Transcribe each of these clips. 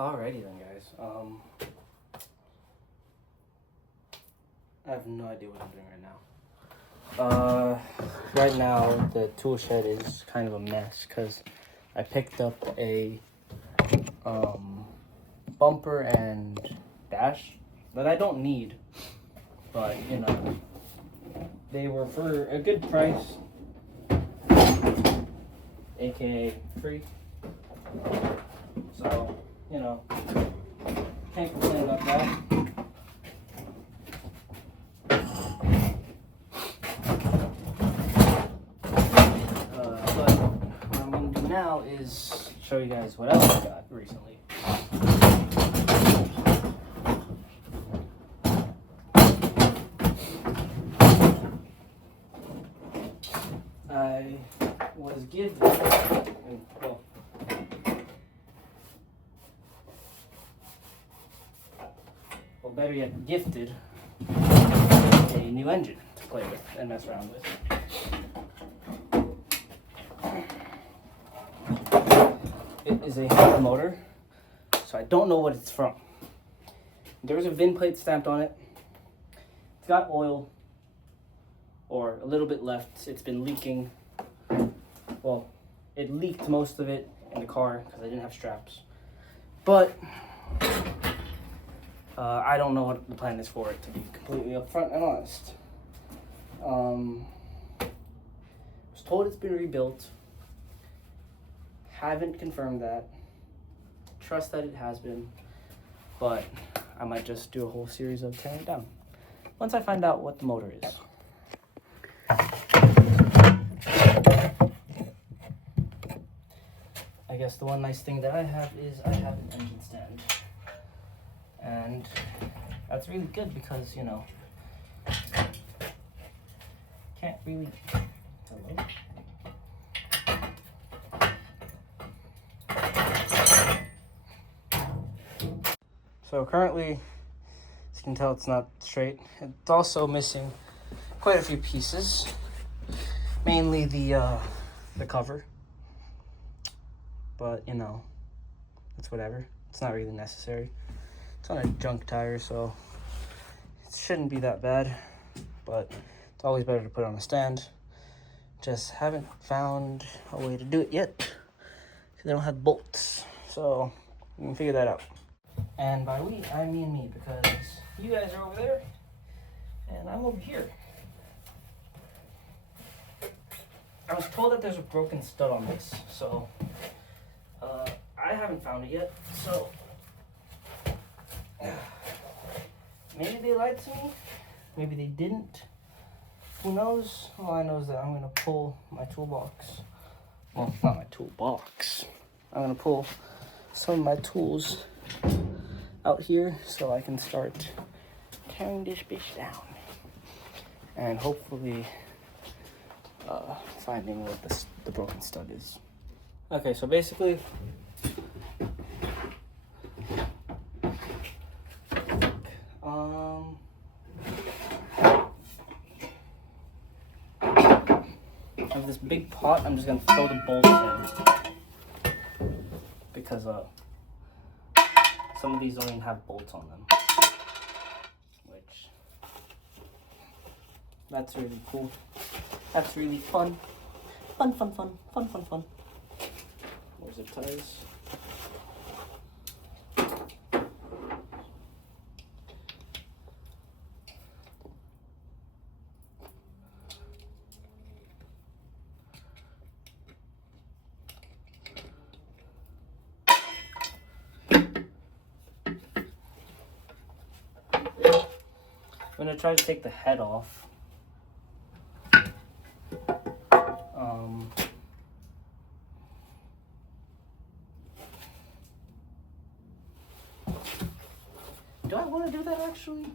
Alrighty then, guys. I have no idea what I'm doing right now. Right now the tool shed is kind of a mess because I picked up a bumper and dash that I don't need, but you know, they were for a good price, aka free. So, you know, can't complain about that. But what I'm going to do now is show you guys what else I got recently. I was given, well, better yet, gifted a new engine to play with and mess around with. It is a Honda motor, so I don't know what it's from. There's a VIN plate stamped on it. It's got oil, or a little bit left. It's been leaking. Well, it leaked most of it in the car because I didn't have straps. But I don't know what the plan is for it, to be completely upfront and honest. I was told it's been rebuilt. Haven't confirmed that. Trust that it has been. But I might just do a whole series of tearing it down once I find out what the motor is. I guess the one nice thing that I have is I have an engine stand. And that's really good because, you know, can't really... Hello? So currently, as you can tell, it's not straight. It's also missing quite a few pieces, mainly the cover. But you know, it's whatever. It's not really necessary. It's on a junk tire, so it shouldn't be that bad. But it's always better to put it on a stand. Just haven't found a way to do it yet because I don't have bolts. So we can figure that out. And by we, I mean me, because you guys are over there, and I'm over here. I was told that there's a broken stud on this, so I haven't found it yet, so maybe they lied to me, maybe they didn't, who knows? All I know is that I'm going to pull my toolbox, well, not my toolbox, I'm going to pull some of my tools out here so I can start tearing this bitch down and hopefully finding what the broken stud is. Okay, so basically I have this big pot. I'm just gonna throw the bolts in because some of these don't even have bolts on them, which that's really cool. That's really fun. Fun. More zip ties. I'm gonna try to take the head off. Do I want to do that actually?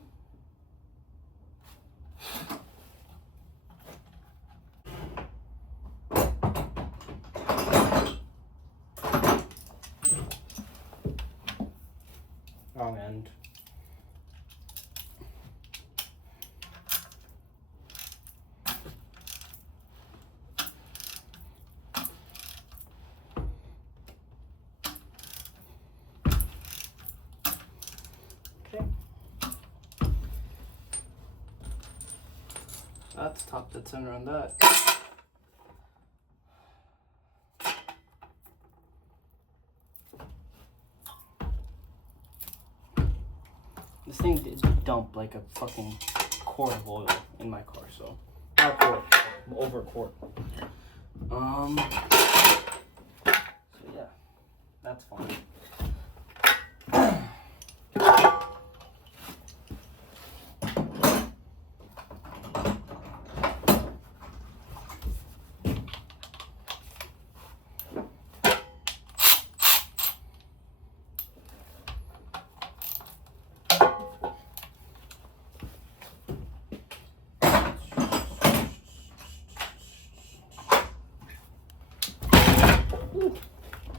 Wrong end. that's top dead center on that. This thing did dump like a fucking quart of oil in my car, so not a quart, over a quart. So yeah, that's fine.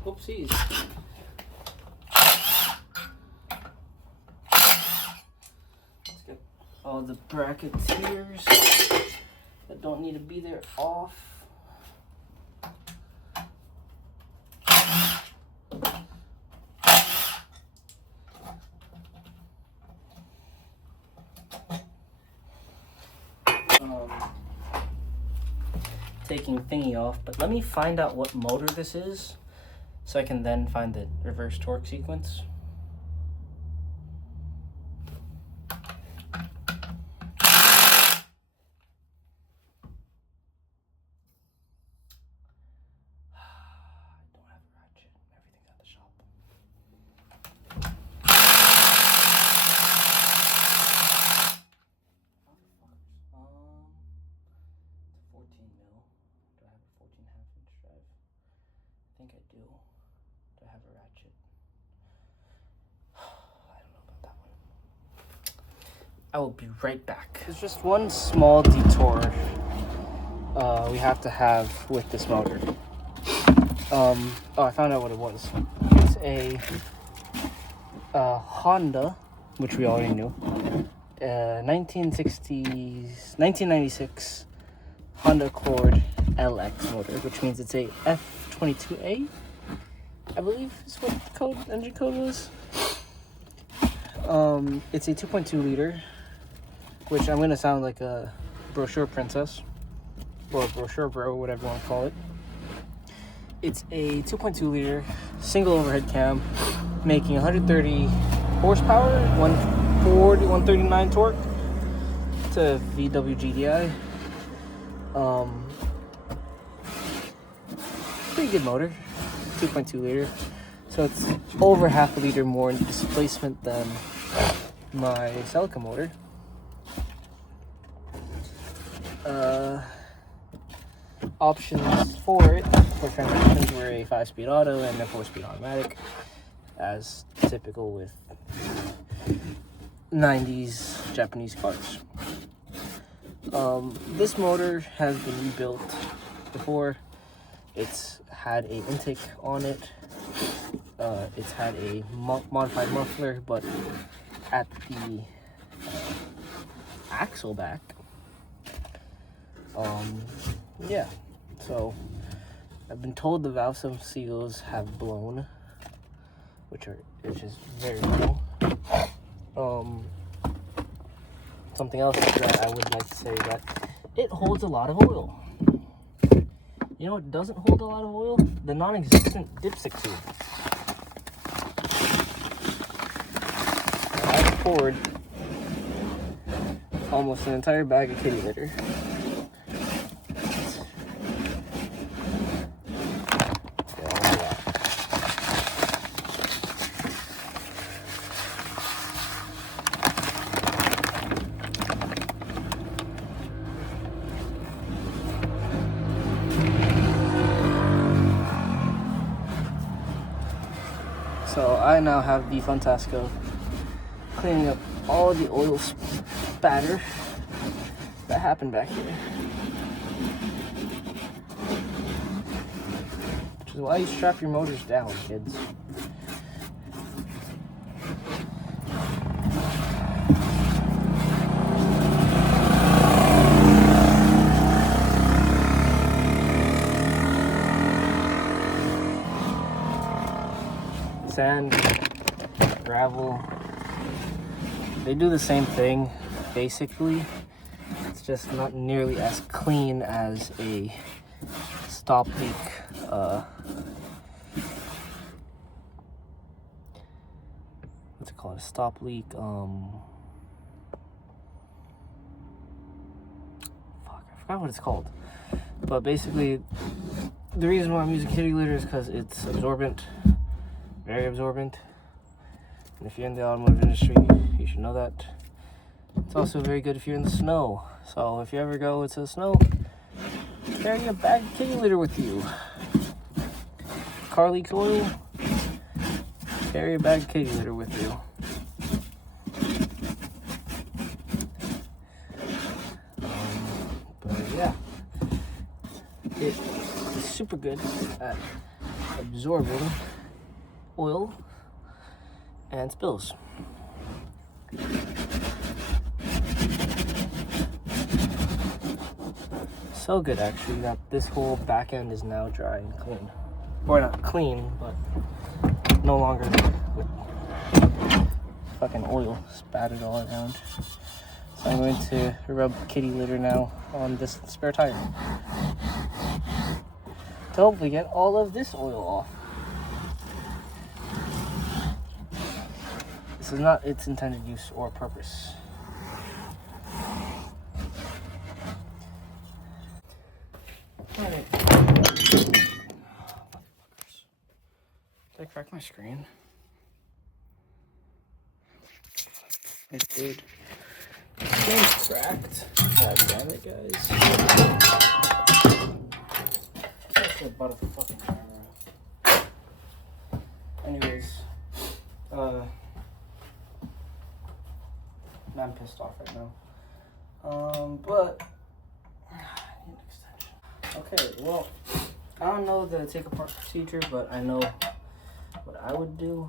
Oopsies. Let's get all the bracketteers that don't need to be there off. Taking thingy off, but let me find out what motor this is so I can then find the reverse torque sequence. I think I do. Do I have a ratchet? I don't know about that one. I will be right back. There's just one small detour we have to have with this motor. Oh, I found out what it was. It's a Honda, which we already knew. 1996 Honda Accord LX motor, which means it's a F22A, I believe is what the engine code was. It's a 2.2 liter, which I'm gonna sound like a brochure princess, or a brochure bro, whatever you want to call it. It's a 2.2 liter single overhead cam, making 130 horsepower, 140, 139 torque to VW GDI. Pretty good motor, 2.2 liter. So it's over half a liter more in displacement than my Celica motor. Options for it, for transmissions, were a 5-speed auto and a 4-speed automatic, as typical with 90s Japanese cars. This motor has been rebuilt before. It's had an intake on it. It's had a modified muffler, but at the axle back. Yeah. So I've been told the valve seals have blown, which is very cool. Something else that I would like to say is that it holds a lot of oil. You know what doesn't hold a lot of oil? The non-existent dipstick tube. I poured almost an entire bag of kitty litter. So I now have the Fantasco cleaning up all the oil spatter that happened back here. Which is why you strap your motors down, kids. Sand, gravel, they do the same thing basically. It's just not nearly as clean as a stop leak what's it called? A stop leak fuck, I forgot what it's called. But basically the reason why I'm using kitty litter is because it's absorbent, very absorbent. And if you're in the automotive industry, you should know that. It's also very good if you're in the snow. So if you ever go into the snow, carry a bag of kitty litter with you. Car leaks oil, carry a bag of kitty litter with you. But yeah, it is super good at absorbing oil and spills. So good actually that this whole back end is now dry and clean. Or not clean, but no longer with fucking oil spattered all around. So I'm going to rub kitty litter now on this spare tire to hopefully get all of this oil off. This is not its intended use or purpose. Alright. Did I crack my screen? It did. Screen's cracked. God damn it, guys. That's the butt of a fucking camera. Anyways, I'm pissed off right now. But I need an extension. Okay, well, I don't know the take apart procedure, but I know what I would do.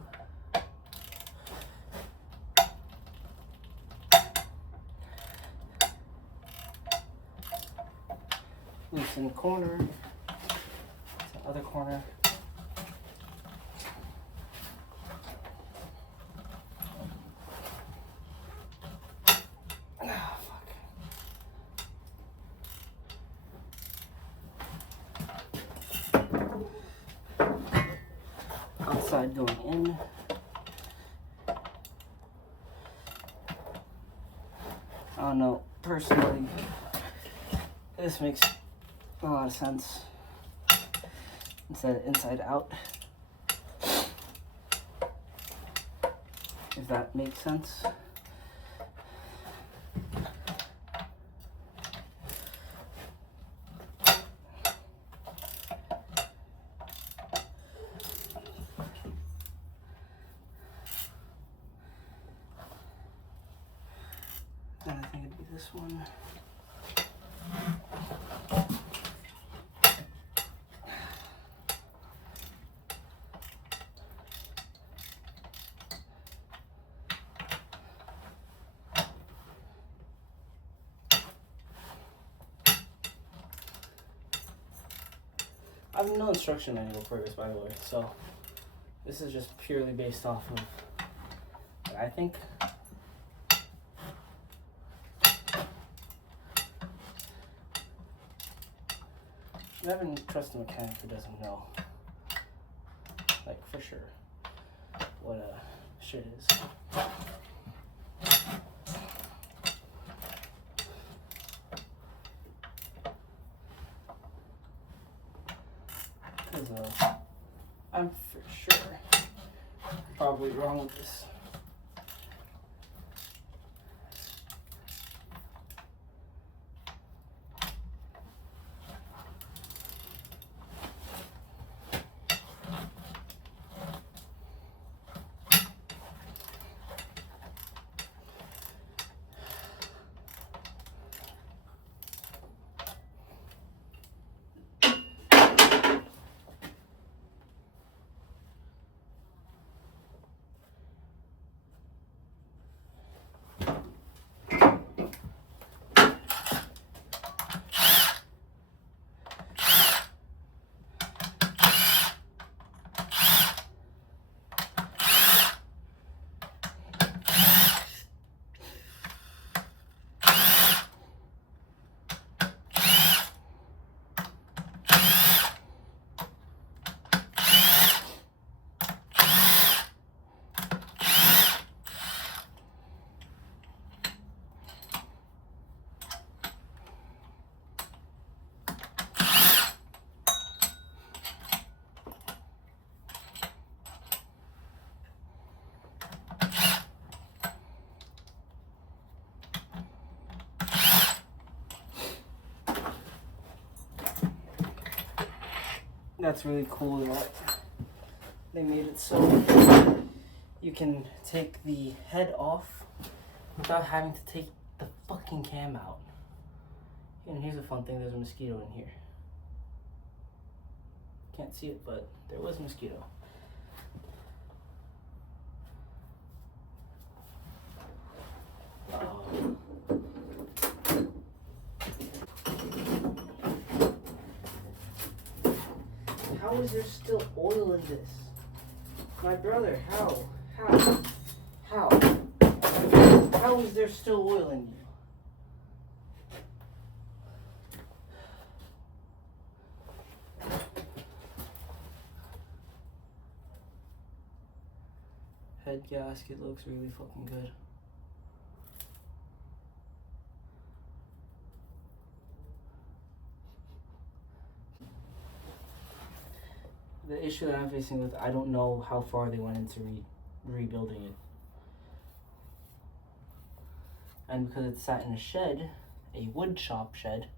Loosen the corner, the other corner. Outside going in. I don't know, personally, this makes a lot of sense instead of inside out, if that makes sense. Then I think it'd be this one. I have no instruction manual for this, by the way, so this is just purely based off of what I think. You never trust a mechanic who doesn't know, like, for sure, what shit is. Because I'm for sure probably wrong with this. that's really cool that they made it so you can take the head off without having to take the fucking cam out. And here's a fun thing, there's a mosquito in here. Can't see it, but there was a mosquito. How is there still oil in this? My brother, how? How is there still oil in you? Head gasket looks really fucking good. The issue that I'm facing with, I don't know how far they went into rebuilding it. And because it's sat in a shed, a wood shop shed,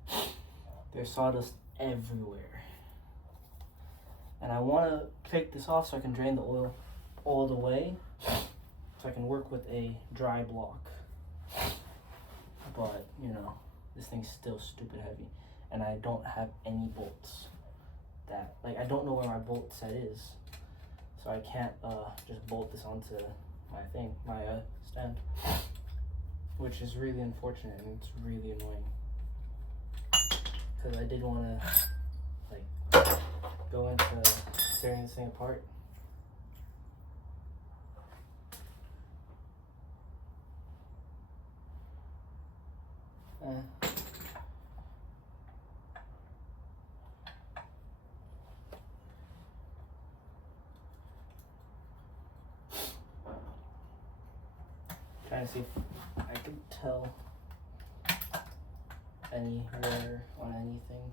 there's sawdust everywhere. And I want to take this off so I can drain the oil all the way, so I can work with a dry block. But, you know, this thing's still stupid heavy. And I don't have any bolts. I don't know where my bolt set is, so I can't just bolt this onto my stand, which is really unfortunate, and it's really annoying, because I did want to go into tearing this thing apart. Trying to see if I can tell any wear on anything,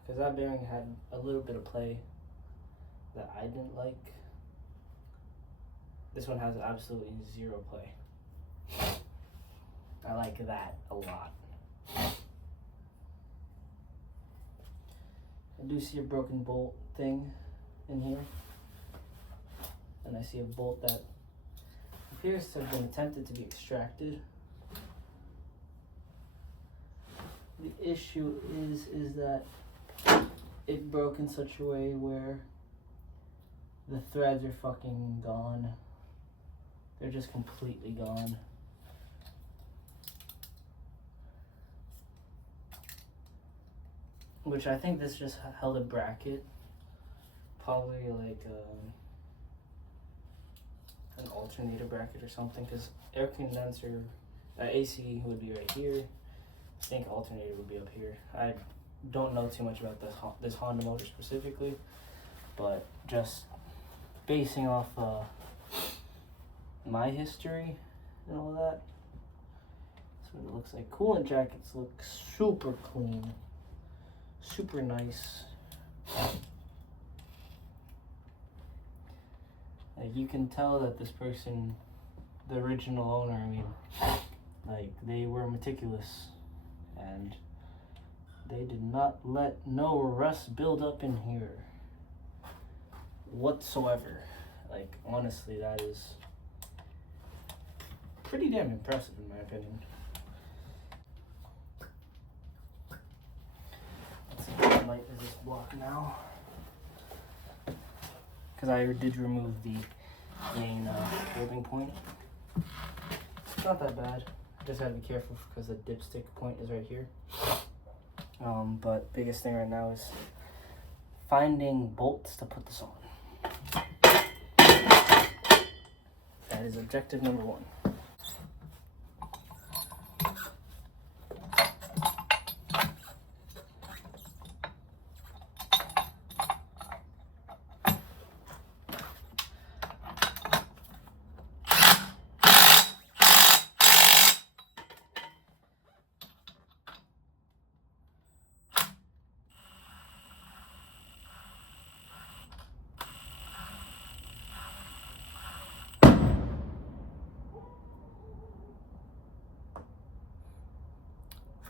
because that bearing had a little bit of play that I didn't like. This one has absolutely zero play. I like that a lot. I do see a broken bolt thing in here, and I see a bolt that appears to have been attempted to be extracted. The issue is that it broke in such a way where the threads are fucking gone. They're just completely gone. Which I think this just held a bracket, probably like an alternator bracket or something, because air condenser, AC would be right here. I think alternator would be up here. I don't know too much about this Honda motor specifically, but just basing off my history and all that, that's what it looks like. Coolant jackets look super clean, super nice. Like, you can tell that this person, the original owner, I mean, like, they were meticulous, and they did not let no rust build up in here whatsoever. Like, honestly, that is pretty damn impressive in my opinion. Let's see how light is this block now, because I did remove the main holding point. It's not that bad. I just gotta be careful because the dipstick point is right here. But biggest thing right now is finding bolts to put this on. That is objective number one.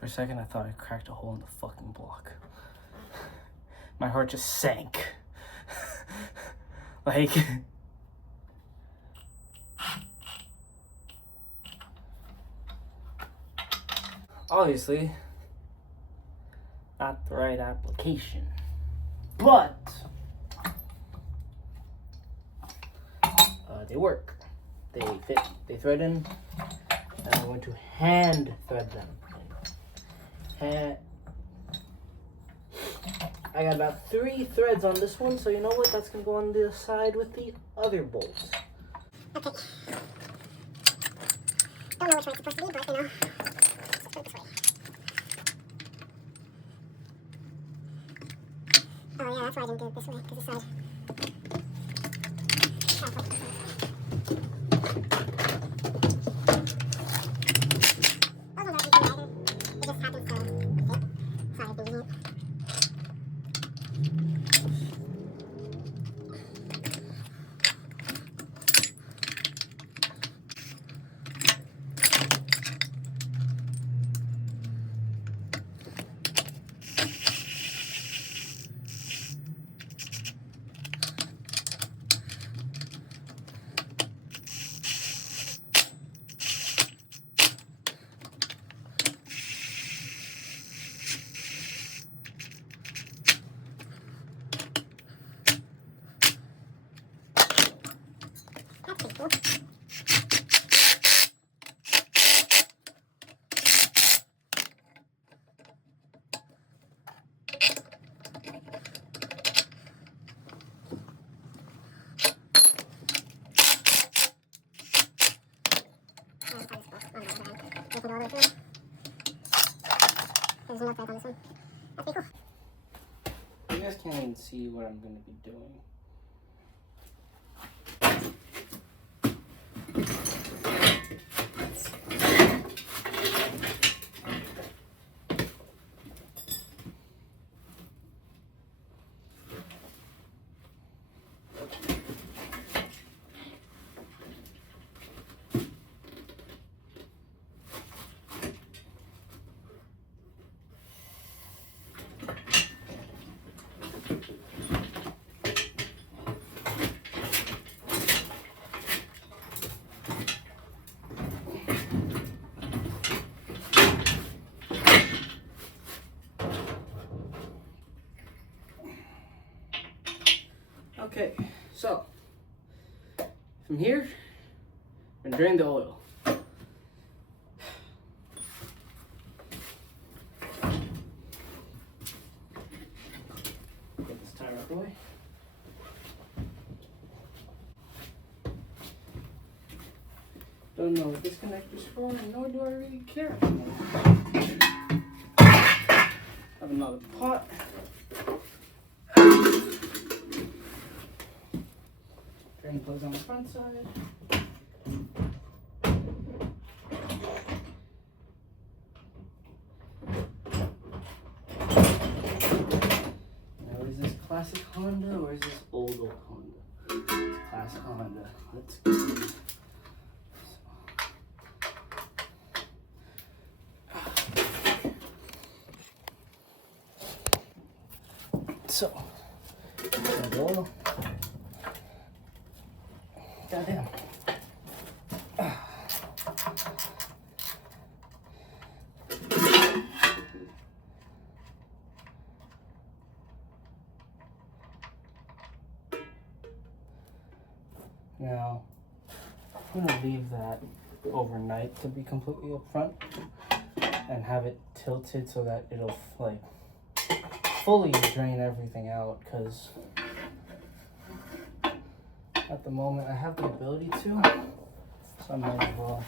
For a second, I thought I cracked a hole in the fucking block. my heart just sank. Like, obviously, not the right application, but they work. They fit, they thread in, and I'm going to hand thread them. I got about 3 threads on this one, so you know what? That's gonna go on the side with the other bolts. Okay. Don't know which way it's supposed to be, but you know, let's put it this way. Oh yeah, that's why I didn't do it this way, because this side. Those ones aren't easy either. It just happens to fit. It's not as convenient. That's pretty cool. There's no thread on this one. That's pretty cool. You guys can't even see what I'm going to be doing. Okay, so from here, I'm gonna drain the oil. Get this tire out the way. Don't know what this connector's for, and nor do I really care. Have another pot. Drain plugs on the front side. Now, is this classic Honda or is this old Honda? It's classic Honda. Let's go. So, oil. Goddamn. Now, I'm gonna leave that overnight to be completely up front and have it tilted so that it'll like fully drain everything out, because at the moment I have the ability to, so I might as well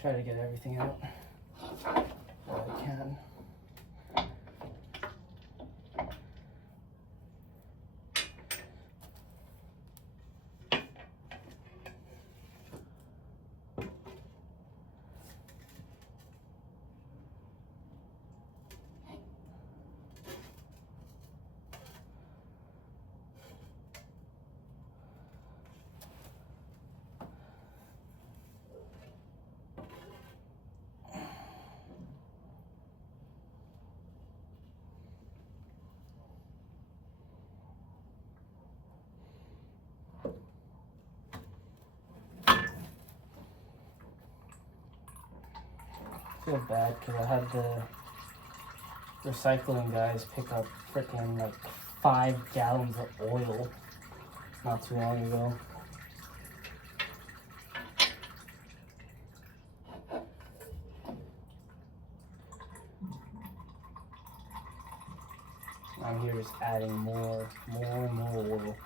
try to get everything out while I can. feel bad because I had the recycling guys pick up freaking like 5 gallons of oil not too long ago. I'm here just adding more oil.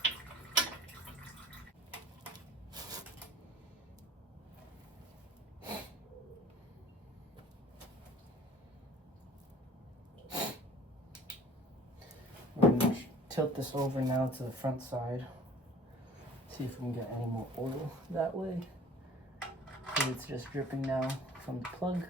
I'm going to tilt this over now to the front side. See if we can get any more oil that way. So it's just dripping now from the plug.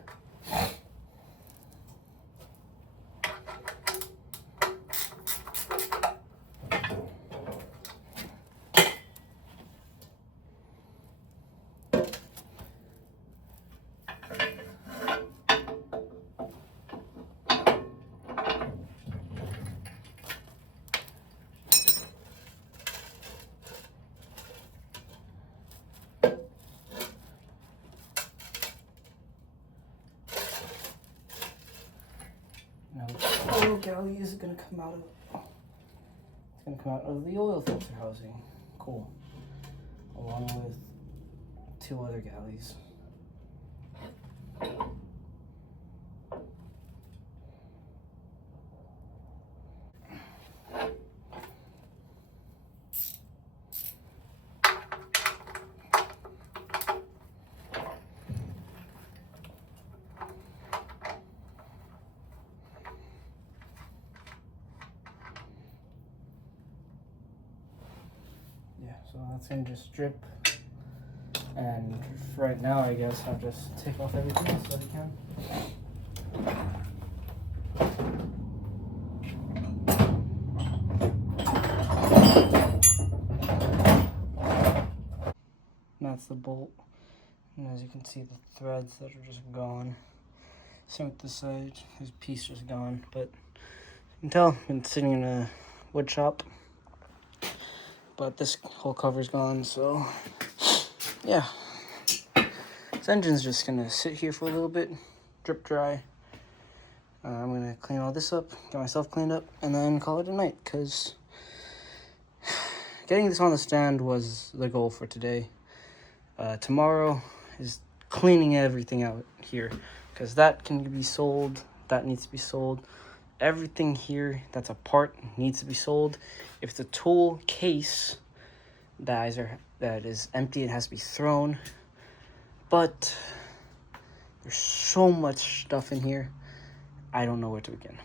Now the oil galley is gonna come out of the oil filter housing. Cool. Along with 2 other galleys. Yeah, so that's gonna just drip. And right now, I guess I'll just take off everything else that I can. And that's the bolt. And as you can see, the threads that are just gone. Same with this side. There's a piece just gone. But you can tell, I've been sitting in a wood shop. But this whole cover's gone, so yeah. This engine's just gonna sit here for a little bit, drip dry. I'm gonna clean all this up, get myself cleaned up, and then call it a night, because getting this on the stand was the goal for today. Tomorrow is cleaning everything out here, because that can be sold, that needs to be sold. Everything here that's a part needs to be sold. If the tool case that is empty, it has to be thrown. But there's so much stuff in here, I don't know where to begin.